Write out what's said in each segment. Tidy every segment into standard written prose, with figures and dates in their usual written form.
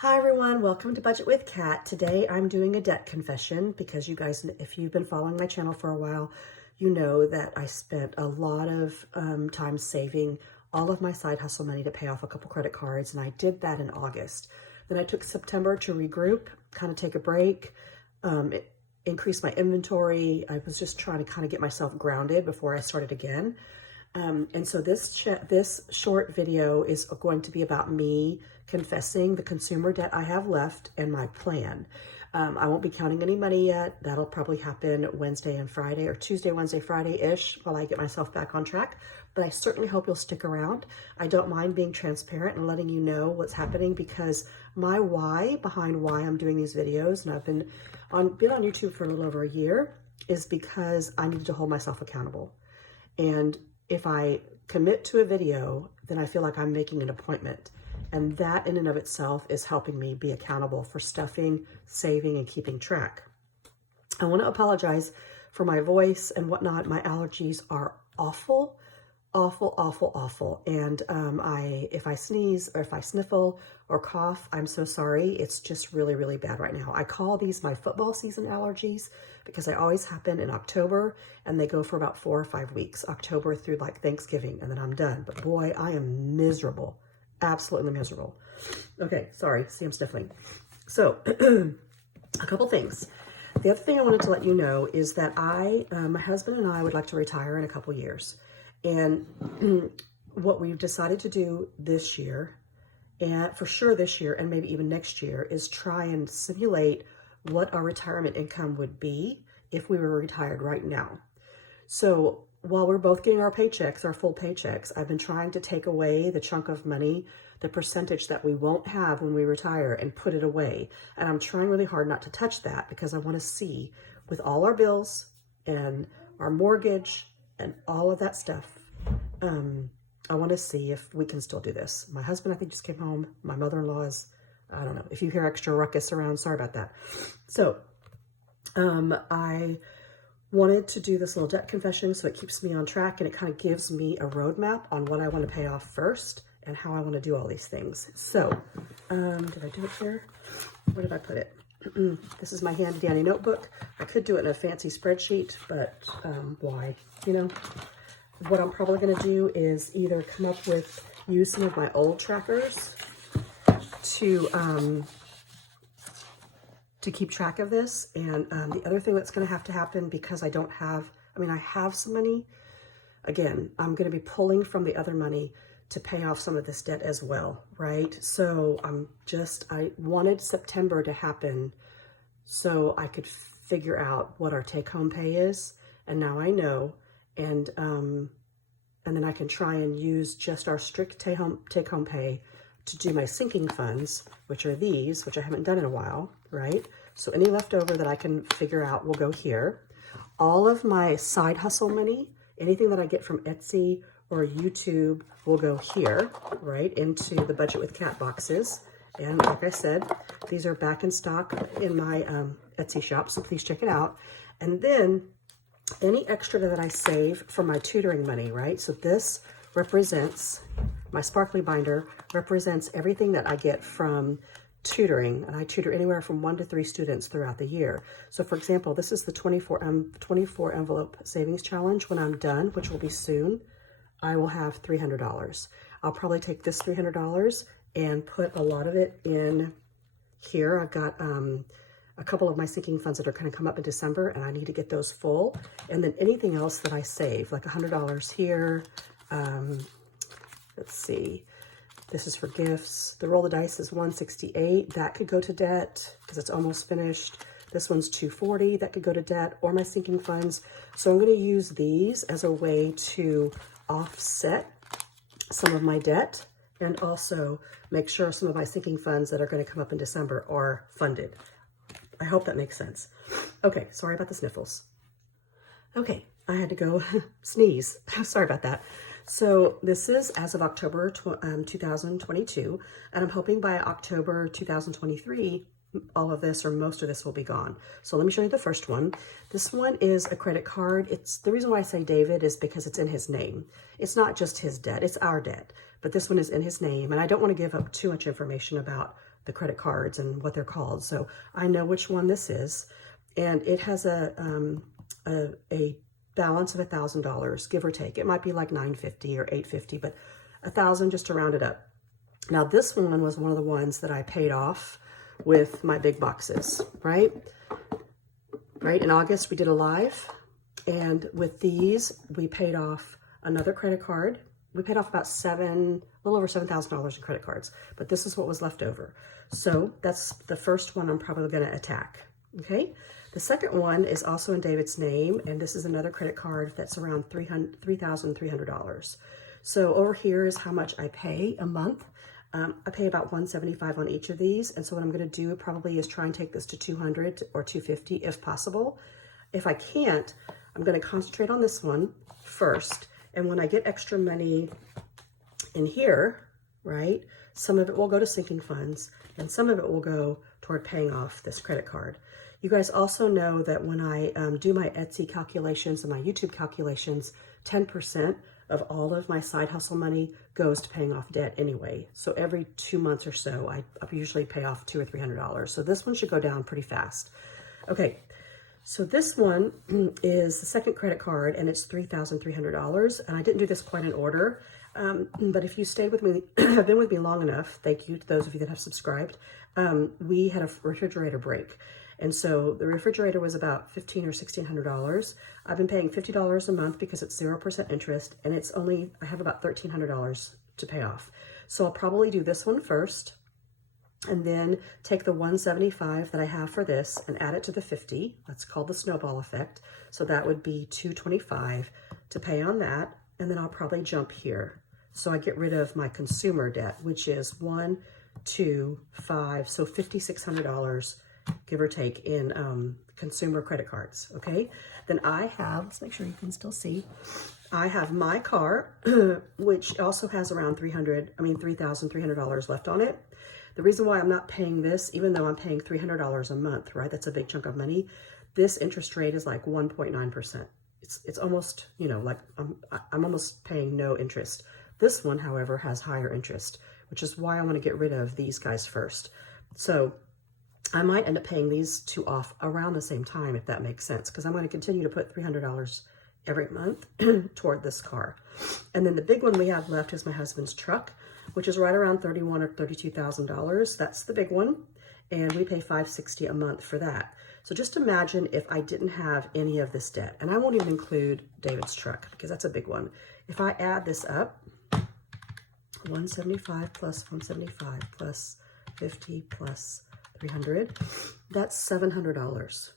Hi everyone, welcome to Budget with Kat. Today I'm doing a debt confession because you guys, if you've been following my channel for a while, you know that I spent a lot of time saving all of my side hustle money to pay off a couple credit cards, and I did that in August. Then I took September to regroup, kind of take a break, increase my inventory. I was just trying to kind of get myself grounded before I started again. And so this short video is going to be about me confessing the consumer debt I have left and my plan. I won't be counting any money yet. That'll probably happen Wednesday and Friday, or Tuesday, Wednesday, Friday-ish, while I get myself back on track. But I certainly hope you'll stick around. I don't mind being transparent and letting you know what's happening, because my why behind why I'm doing these videos, and I've been on YouTube for a little over a year, is because I need to hold myself accountable. And if I commit to a video, then I feel like I'm making an appointment. And that in and of itself is helping me be accountable for stuffing, saving, and keeping track. I want to apologize for my voice and whatnot. My allergies are awful, awful, awful, awful. And if I sneeze or if I sniffle or cough, I'm so sorry. It's just really, really bad right now. I call these my football season allergies because they always happen in October and they go for about 4 or 5 weeks, October through like Thanksgiving, and then I'm done. But boy, I am miserable, absolutely miserable. Okay, sorry, see, I'm sniffling. So a couple things. The other thing I wanted to let you know is that my husband and I would like to retire in a couple years. And what we've decided to do this year, and for sure this year and maybe even next year, is try and simulate what our retirement income would be if we were retired right now. So while we're both getting our paychecks, our full paychecks, I've been trying to take away the chunk of money, the percentage that we won't have when we retire, and put it away. And I'm trying really hard not to touch that because I want to see, with all our bills and our mortgage and all of that stuff, I want to see if we can still do this. My husband, I think, just came home. My mother-in-law is, I don't know. If you hear extra ruckus around, sorry about that. So I wanted to do this little debt confession so it keeps me on track, and it kind of gives me a roadmap on what I want to pay off first and how I want to do all these things. So did I do it here? Where did I put it? This is my handy dandy notebook. I could do it in a fancy spreadsheet, but why? You know, what I'm probably going to do is either use some of my old trackers to keep track of this. And the other thing that's going to happen, because I have some money. Again, I'm going to be pulling from the other money to pay off some of this debt as well, right? So I wanted September to happen so I could figure out what our take-home pay is. And now I know. And then I can try and use just our strict take-home pay to do my sinking funds, which are these, which I haven't done in a while, right? So any leftover that I can figure out will go here. All of my side hustle money, anything that I get from Etsy or YouTube, will go here, right, into the Budget with Kat boxes. And like I said, these are back in stock in my Etsy shop, so please check it out. And then any extra that I save from my tutoring money, right? So this represents, my sparkly binder represents everything that I get from tutoring, and I tutor anywhere from 1 to 3 students throughout the year. So for example, this is the 24 envelope savings challenge. When I'm done, which will be soon, I will have $300. I'll probably take this $300 and put a lot of it in here. I've got a couple of my sinking funds that are going to come up in December, and I need to get those full. And then anything else that I save, like $100 here. Let's see. This is for gifts. The roll of dice is $168. That could go to debt because it's almost finished. This one's $240. That could go to debt or my sinking funds. So I'm going to use these as a way to offset some of my debt and also make sure some of my sinking funds that are going to come up in December are funded. I hope that makes sense. Okay, sorry about the sniffles. Okay, I had to go sneeze. Sorry about that. So this is as of October 2022, and I'm hoping by October 2023, all of this or most of this will be gone. So let me show you the first one. This one is a credit card. It's the reason why I say David is because it's in his name. It's not just his debt, it's our debt, but this one is in his name. And I don't want to give up too much information about the credit cards and what they're called. So I know which one this is, and it has a balance of $1,000, give or take. It might be like $950 or $850, but $1,000 just to round it up. Now this one was one of the ones that I paid off with my big boxes, right? Right, in August we did a live, and with these we paid off another credit card. We paid off about a little over $7,000 in credit cards, but this is what was left over. So that's the first one I'm probably gonna attack, okay? The second one is also in David's name, and this is another credit card that's around $3,300. So over here is how much I pay a month. I pay about $175 on each of these, and so what I'm gonna do probably is try and take this to $200 or $250 if possible. If I can't, I'm gonna concentrate on this one first, and when I get extra money in here, right, some of it will go to sinking funds, and some of it will go toward paying off this credit card. You guys also know that when I do my Etsy calculations and my YouTube calculations, 10% of all of my side hustle money goes to paying off debt anyway. So every 2 months or so, I usually pay off $200 or $300. So this one should go down pretty fast. Okay, so this one is the second credit card, and it's $3,300. And I didn't do this quite in order, but if you stayed with me, have been with me long enough, thank you to those of you that have subscribed, we had a refrigerator break. And so the refrigerator was about $1,500 or $1,600. I've been paying $50 a month because it's 0% interest, and it's only, I have about $1,300 to pay off. So I'll probably do this one first, and then take the $175 that I have for this and add it to the $50. That's called the snowball effect. So that would be $225 to pay on that, and then I'll probably jump here. So I get rid of my consumer debt, which is $1, $2, $5, so $5,600, give or take, in consumer credit cards, okay? Then I have, let's make sure you can still see, I have my car, which also has around $3,300 left on it. The reason why I'm not paying this, even though I'm paying $300 a month, right? That's a big chunk of money. This interest rate is like 1.9%. It's almost, you know, like I'm almost paying no interest. This one, however, has higher interest, which is why I want to get rid of these guys first. So I might end up paying these two off around the same time, if that makes sense, because I'm going to continue to put $300 every month toward this car. And then the big one we have left is my husband's truck, which is right around $31,000 or $32,000. That's the big one, and we pay $560 a month for that. So just imagine if I didn't have any of this debt, and I won't even include David's truck because that's a big one. If I add this up, 175 plus 175 plus 50 plus 300, that's $700.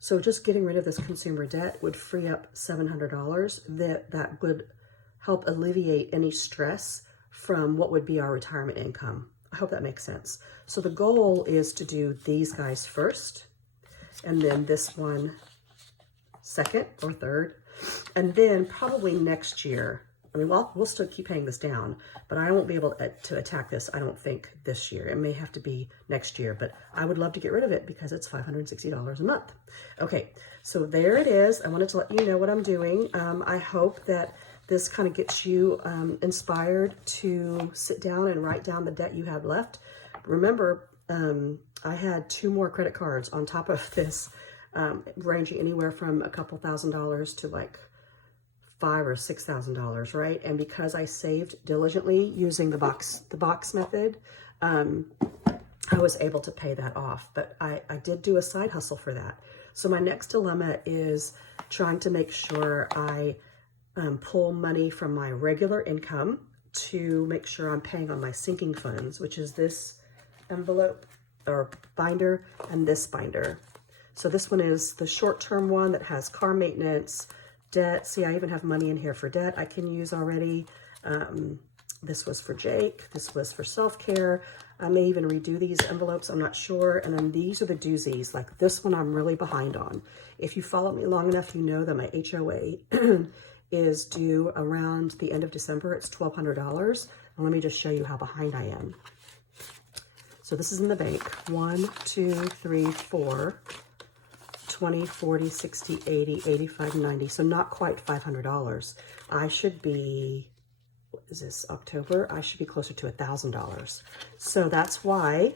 So just getting rid of this consumer debt would free up $700 that would help alleviate any stress from what would be our retirement income. I hope that makes sense. So the goal is to do these guys first, and then this one second or third, and then probably next year, I mean, we'll still keep paying this down, but I won't be able to attack this, I don't think, this year. It may have to be next year, but I would love to get rid of it because it's $560 a month. Okay, so there it is. I wanted to let you know what I'm doing. I hope that this kind of gets you inspired to sit down and write down the debt you have left. Remember, I had 2 more credit cards on top of this, ranging anywhere from a couple $1,000s to like $5,000 or $6,000, right? And because I saved diligently using the box method, I was able to pay that off. But I did do a side hustle for that. So my next dilemma is trying to make sure I pull money from my regular income to make sure I'm paying on my sinking funds, which is this envelope or binder and this binder. So this one is the short-term one that has car maintenance, debt. See, I even have money in here for debt I can use already. This was for Jake. This was for self-care. I may even redo these envelopes. I'm not sure. And then these are the doozies. Like this one I'm really behind on. If you follow me long enough, you know that my HOA is due around the end of December. It's $1,200. And let me just show you how behind I am. So this is in the bank. 1, 2, 3, 4, 20, 40, 60, 80, 85, 90. So not quite $500. I should be what is this, October? I should be closer to $1,000. So that's why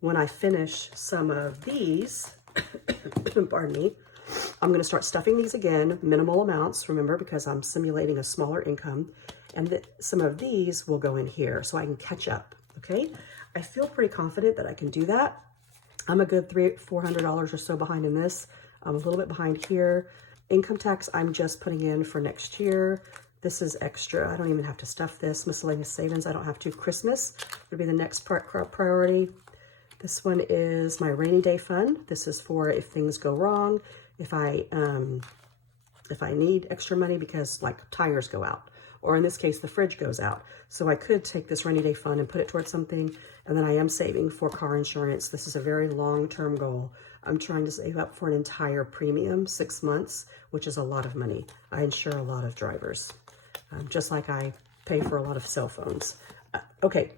when I finish some of these, pardon me, I'm going to start stuffing these again, minimal amounts, remember, because I'm simulating a smaller income. And some of these will go in here so I can catch up, okay? I feel pretty confident that I can do that. I'm a good $400 or so behind in this. I'm a little bit behind here. Income tax, I'm just putting in for next year. This is extra. I don't even have to stuff this. Miscellaneous savings, I don't have to. Christmas would be the next priority. This one is my rainy day fund. This is for if things go wrong, if I need extra money because like tires go out, or in this case, the fridge goes out. So I could take this rainy day fund and put it towards something. And then I am saving for car insurance. This is a very long-term goal. I'm trying to save up for an entire premium, 6 months, which is a lot of money. I insure a lot of drivers, just like I pay for a lot of cell phones. Okay,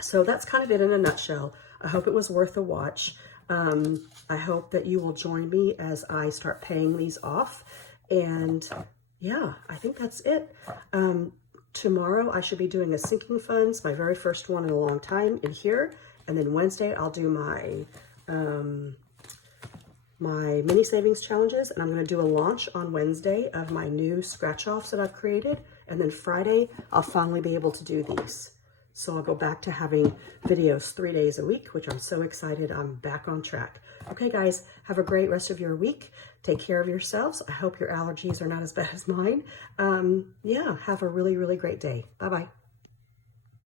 so that's kind of it in a nutshell. I hope it was worth a watch. I hope that you will join me as I start paying these off. And yeah, I think that's it. Tomorrow I should be doing a sinking funds, my very first one in a long time in here. And then Wednesday I'll do my my mini savings challenges, and I'm going to do a launch on Wednesday of my new scratch offs that I've created. And then Friday I'll finally be able to do these. So I'll go back to having videos 3 days a week, which I'm so excited. I'm back on track. Okay, guys, have a great rest of your week. Take care of yourselves. I hope your allergies are not as bad as mine. Yeah, have a really, really great day. Bye-bye.